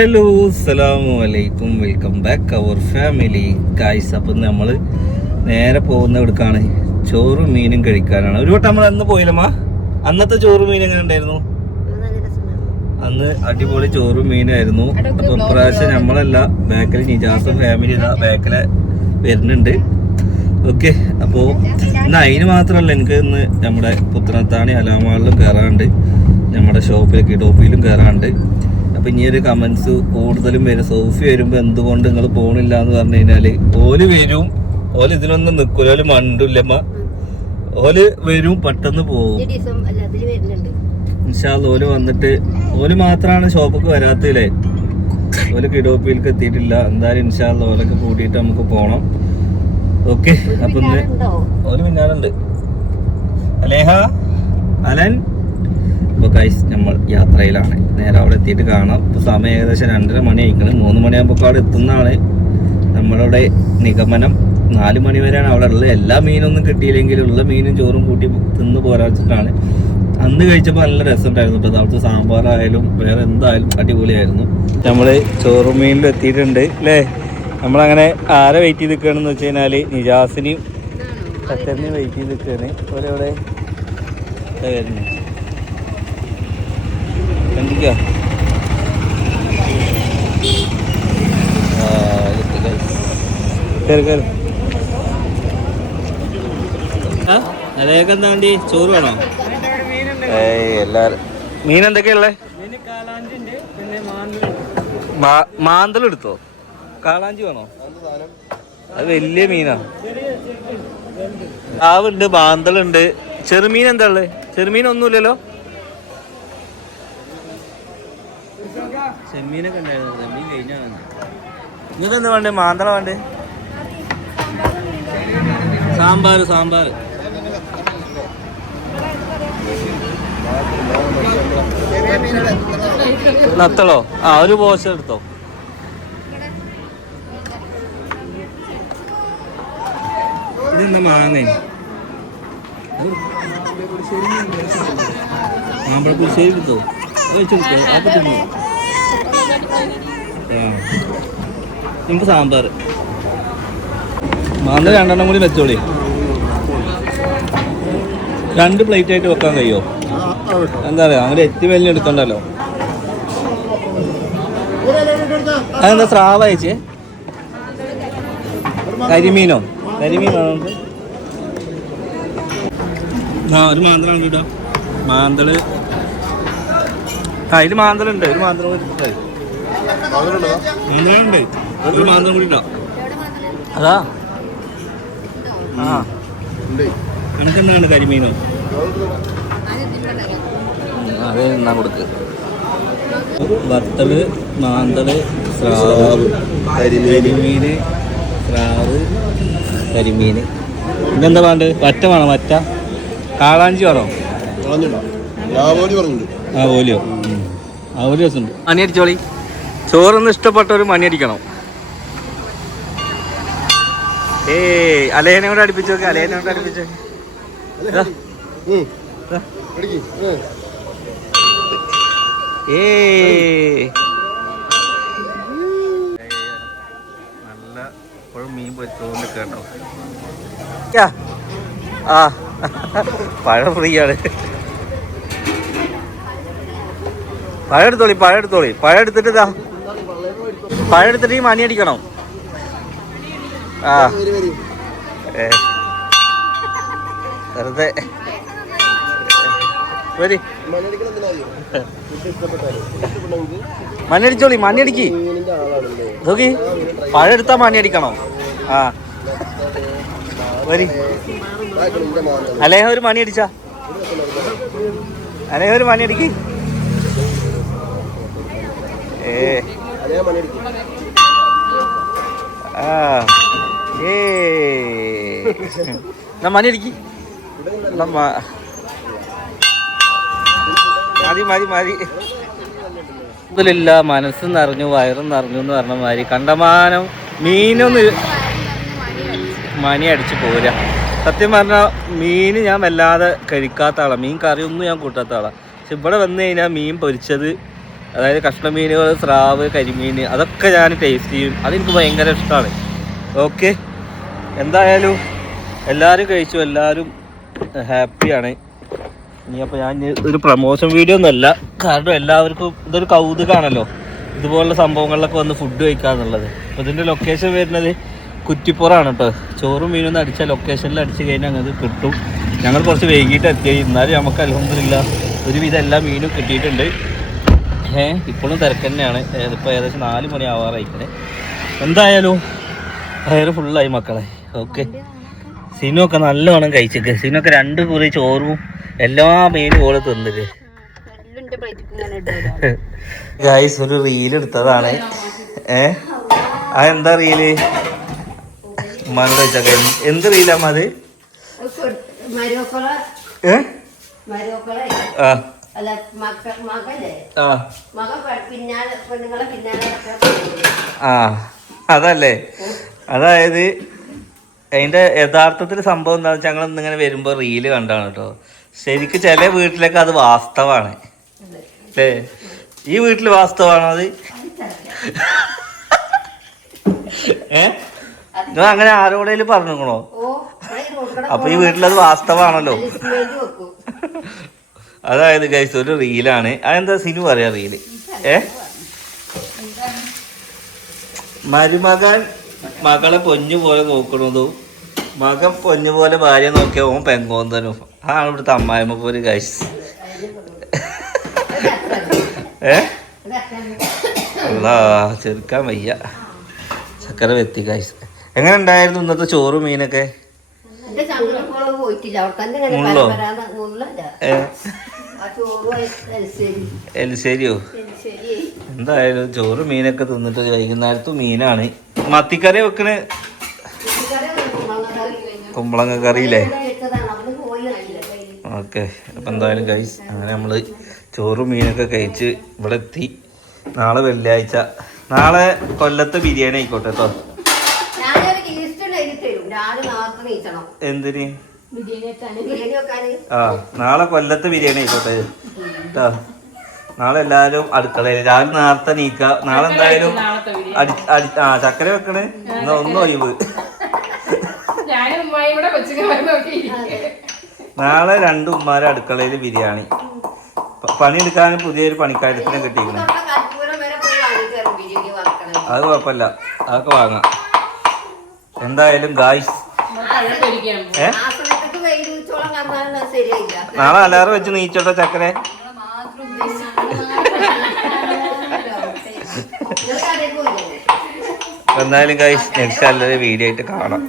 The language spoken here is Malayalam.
ഹലോ അസ്സലാമു അലൈക്കും, welcome back our family guys. അപ്പം നമ്മൾ നേരെ പോകുന്ന ഇവിടേക്കാണ് ചോറും മീനും കഴിക്കാനാണ്. ഒരു വട്ടം നമ്മൾ അന്ന് പോയില്ലമ്മ, അന്നത്തെ ചോറും മീനും എങ്ങനെ ഉണ്ടായിരുന്നു? അന്ന് അടിപൊളി ചോറും മീനായിരുന്നു. അപ്പൊ ഇപ്രാവശ്യം നമ്മളല്ല, ബാക്കിൽ നിജാസും ഫാമിലി ബാക്കിലെ വരുന്നുണ്ട്. ഓക്കെ, അപ്പോൾ ഇന്ന് അതിന് മാത്രമല്ല, എനിക്ക് ഇന്ന് നമ്മുടെ പുത്തനത്താണി അലാമാളിലും കയറാണ്ട്, നമ്മുടെ കിടോപ്പിയിലും കയറാണ്ട്. അപ്പം ഇനി ഒരു കമൻസ് കൂടുതലും വരും, സോഫി വരുമ്പോൾ എന്തുകൊണ്ട് നിങ്ങൾ പോണില്ല എന്ന് പറഞ്ഞു കഴിഞ്ഞാല് ഓല് വരും, ഓല് ഇതിനൊന്നും നിൽക്കൂല, ഓല് മണ്ടില്ലമ്മ, ഓല് വരും പെട്ടെന്ന് പോകും. ഇൻഷാ അല്ലാഹ് ഓല് വന്നിട്ട്, ഓല് മാത്രമാണ് ഷോപ്പിക്ക് വരാത്തില്ലേ, ഓല് കിടോപ്പിയിലേക്ക് എത്തിയിട്ടില്ല. എന്തായാലും ഇൻഷാ അല്ലാഹ് ഓലൊക്കെ കൂട്ടിയിട്ട് നമുക്ക് പോണം. ഓക്കെ, അപ്പൊ ഇന്ന് ഓല് പിന്നാലുണ്ട്. അലേഹ അലൻ. അപ്പോൾ ഗൈസ് നമ്മൾ യാത്രയിലാണ്, നേരെ അവിടെ എത്തിയിട്ട് കാണാം. ഇപ്പോൾ സമയം ഏകദേശം 2:30 മണി ആയിക്കണം. 3 മണിയാകുമ്പോൾ അവിടെ എത്തുന്നതാണ് നമ്മളുടെ നിഗമനം. 4 മണി വരെയാണ് അവിടെ ഉള്ളത്. എല്ലാ മീനൊന്നും കിട്ടിയില്ലെങ്കിലും ഉള്ള മീനും ചോറും കൂട്ടി തിന്ന് പോരാച്ചിട്ടാണ്. അന്ന് കഴിച്ചപ്പോൾ നല്ല രസമുണ്ടായിരുന്നു കേട്ടോ. അവിടുത്തെ സാമ്പാറായാലും വേറെ എന്തായാലും അടിപൊളിയായിരുന്നു. നമ്മൾ ചോറും മീനിലും എത്തിയിട്ടുണ്ട് അല്ലേ. നമ്മളങ്ങനെ ആരെ വെയിറ്റ് ചെയ്ത് നിൽക്കുകയാണെന്ന് വെച്ച് കഴിഞ്ഞാൽ നിജാസിനെയും സത്തറിനെയും വെയിറ്റ് ചെയ്ത് നിൽക്കുകയാണ്. അതുപോലെ ഇവിടെ വരുന്നത് കണ്ടിക്കോ. അതിലേക്ക് എന്താ വേണ്ടി? ചോറ് വേണോ? എല്ലാരും മീൻ എന്തൊക്കെയുള്ളേ? മാന്തൽ എടുത്തോ? കാളാഞ്ചി വേണോ? അത് വലിയ മീനാ. ആവുണ്ട്, മാന്തലുണ്ട്. ചെറുമീൻ എന്താ ഉള്ളത്? ചെറുമീൻ ഒന്നുമില്ലല്ലോ. ചെമ്മീനൊക്കെ ഉണ്ടായിരുന്നു, ചെമ്മീൻ കഴിഞ്ഞാണ്. നിങ്ങൾക്ക് എന്താ വേണ്ടേ? മാന്തള വേണ്ടേ? സാമ്പാർ നത്തളോ? ആ, ഒരു പോസ്റ്റ് എടുത്തോ. ഇതെന്താ മാങ്ങ? മാമ്പഴപ്പുളിശ്ശേരി എടുത്തോ. നമുക്ക് സാമ്പാർ മാന്തൽ 2 കൂടി വെച്ചോളി. 2 പ്ലേറ്റ് ആയിട്ട് വെക്കാൻ കഴിയുമോ? എന്താ പറയാ, അങ്ങനെ എത്തി വലിയ എടുക്കണ്ടല്ലോ. അതെന്താ സ്രാവ് അയച്ചേ? കരിമീനോ? കരിമീനാണോ നമുക്ക്? ആ, ഒരു മാന്തലാണ് കേട്ടോ. മാന്തള് ഇതിൽ മാന്തലുണ്ട്. ഒരു മാന്തളം മാന്തലുണ്ട്, ഒരു മാന്തളം കൂടി ഇട്ടോ. അതാ ആ, എനിക്കെന്താണ് കരിമീനോ? അത് എന്നാ കൊടുക്ക്. വത്തല്, മാന്തള്, സ്രാവ്, കരിമീന്, സ്രാവ്, കരിമീന്. ഇതെന്താ വേണ്ടത്? വറ്റ വേണോ? വറ്റ. കാളാഞ്ചി വേണോ? ആ, ഓലിയോ? ആ, ഒരു രസമുണ്ട്. മണി അടിച്ചോളി. ചോറൊന്ന് ഇഷ്ടപ്പെട്ടവർ മണി അടിക്കണം. അലേനെ കൂടെ അടുപ്പിച്ചു നോക്കി. അലേനെ കൂടെ അടുപ്പിച്ചു നല്ല ഇപ്പോഴും മീൻ പൊരിച്ചോണ്ട് കേട്ടോ. ആ, പഴം ഫ്രീ ആണ്. പഴം എടുത്തോളി. പഴം എടുത്തിട്ട് ഈ മണി അടിക്കണം. ആ, വെറുതെ മണി അടിച്ചോളി. മണി അടിക്ക് നോക്കി. പഴം എടുത്താ മണി അടിക്കണം. ആ, അലേഹ ഒരു മണി അടിച്ചാ. അലേഹ ഒരു മണി അടിക്ക്. മണി അടിക്ക്. മതി. ഇതിലില്ല, മനസ്സ് നിറഞ്ഞു വയറും നിറഞ്ഞു എന്ന് പറഞ്ഞ മാതിരി കണ്ടമാനം മീനൊന്ന് മണി അടിച്ച് പോരാ. സത്യം പറഞ്ഞാൽ മീൻ ഞാൻ വല്ലാതെ കഴിക്കാത്ത ആളാണ്. മീൻ കറിയൊന്നും ഞാൻ കൂട്ടാത്ത ആളാണ്. പക്ഷെ ഇവിടെ വന്നു കഴിഞ്ഞാൽ മീൻ പൊരിച്ചത് അതായത് കഷ്ണ മീനുകൾ, സ്രാവ്, കരിമീൻ, അതൊക്കെ ഞാൻ ടേസ്റ്റ് ചെയ്യും. അതെനിക്ക് ഭയങ്കര ഇഷ്ടമാണ്. ഓക്കെ, എന്തായാലും എല്ലാവരും കഴിച്ചു, എല്ലാവരും ഹാപ്പിയാണ്. ഇനിയപ്പോൾ ഞാൻ ഒരു പ്രമോഷൻ വീഡിയോ ഒന്നുമല്ല, കാരണം എല്ലാവർക്കും ഇതൊരു കൗതുകമാണല്ലോ ഇതുപോലുള്ള സംഭവങ്ങളിലൊക്കെ വന്ന് ഫുഡ് കഴിക്കാന്നുള്ളത്. അപ്പോൾ ഇതിൻ്റെ ലൊക്കേഷൻ വരുന്നത് കുറ്റിപ്പുറമാണ് കേട്ടോ. ചോറും മീനൊന്നും അടിച്ചാൽ ലൊക്കേഷനിൽ അടിച്ച് കഴിഞ്ഞാൽ അങ്ങനെ കിട്ടും. ഞങ്ങൾ കുറച്ച് വൈകിട്ട് എത്തിയായി, എന്നാലും നമുക്ക് അൽഹംദുലില്ലാ ഒരുവിധം എല്ലാ മീനും കിട്ടിയിട്ടുണ്ട്. ഇപ്പോഴും തിരക്ക് തന്നെയാണ്. ഇപ്പോൾ ഏകദേശം 4 മണി ആവാറായിക്കണേ. എന്തായാലും വയറ് ഫുള്ളായി മക്കളെ. ഓക്കെ, സിനൊക്കെ നല്ലവണ്ണം കഴിച്ചേക്ക്. സിനൊക്കെ 2 കുറി ചോറും എല്ലാ മീനും ഓള് തിന്നിട്ട് ഗൈസ് ഒരു റീൽ എടുത്തതാണ്. അതെന്താ റീല്? ഉമ്മാനോട് ചോദിച്ചാ എന്ത് റീലാമ്മ അത്? അതല്ലേ, അതായത് അതിന്റെ യഥാർത്ഥത്തിൽ സംഭവം എന്താണെന്ന് വെച്ചാൽ ഞങ്ങൾ ഇന്നിങ്ങനെ വരുമ്പോൾ റീല് കണ്ടാണ് കേട്ടോ. ശരിക്കും ചില വീട്ടിലൊക്കെ അത് വാസ്തവാണ് അല്ലേ? ഈ വീട്ടിൽ വാസ്തവാണോ അത്? നിങ്ങൾ അങ്ങനെ ആരോടേലും പറഞ്ഞോ? അപ്പൊ ഈ വീട്ടിലത് വാസ്തവാണല്ലോ. അതായത് ഗൈസ് ഒരു റീലാണ്. അതെന്താ സിനു പറയാ റീല്? മരുമകൻ മകളെ പൊന്നു പോലെ നോക്കണതും മകൻ പൊന്നു പോലെ ഭാര്യ നോക്കിയ ഓൻ പെങ്കോന്തനും ആണ് ഇവിടുത്തെ അമ്മായിമ്മ പോലെ ഗൈസ്. അല്ലാ ചെറുക്കാൻ വയ്യ. ചക്കര വെത്തി ഗൈസ്. എങ്ങനെ ഉണ്ടായിരുന്നു ഇന്നത്തെ ചോറും മീനൊക്കെ? മുള്ളോ? എലിശ്ശേരിയോ? എന്തായാലും ചോറും മീനൊക്കെ തിന്നിട്ട് വൈകുന്നേരത്തും മീനാണ്. മത്തിക്കറി വെക്കണേ? കുമ്പളങ്ങ കറിയില്ലേ? ഓക്കെ, അപ്പം എന്തായാലും ഗൈസ് അങ്ങനെ നമ്മൾ ചോറും മീനൊക്കെ കഴിച്ച് ഇവിടെ എത്തി. നാളെ വെള്ളിയാഴ്ച, നാളെ കൊല്ലത്തെ ബിരിയാണി ആയിക്കോട്ടെ കേട്ടോ. എന്തിന്? നാളെ കൊല്ലത്തെ ബിരിയാണി ആയിക്കോട്ടെ കേട്ടോ. നാളെ എല്ലാരും അടുക്കളയിൽ രാവിലെ നേരത്തെ നീക്ക. നാളെ എന്തായാലും ചക്കര വെക്കണേ. എന്നാ ഒന്നും ഒഴിവ്. നാളെ 2 ഉമ്മാരെ അടുക്കളയിൽ ബിരിയാണി. പണിയെടുക്കാൻ പുതിയൊരു പണിക്കാരത്തിനെ കിട്ടിയിരിക്കണേ. അത് കുഴപ്പമില്ല, അതൊക്കെ വാങ്ങാം. എന്തായാലും ഗായ്സ് നാളെ അലാറം വെച്ച് നീച്ചോട്ടെ ചക്കരെ. എന്തായാലും ഗൈസ് നെക്സ്റ്റ് നല്ലൊരു വീഡിയോ ആയിട്ട് കാണാം.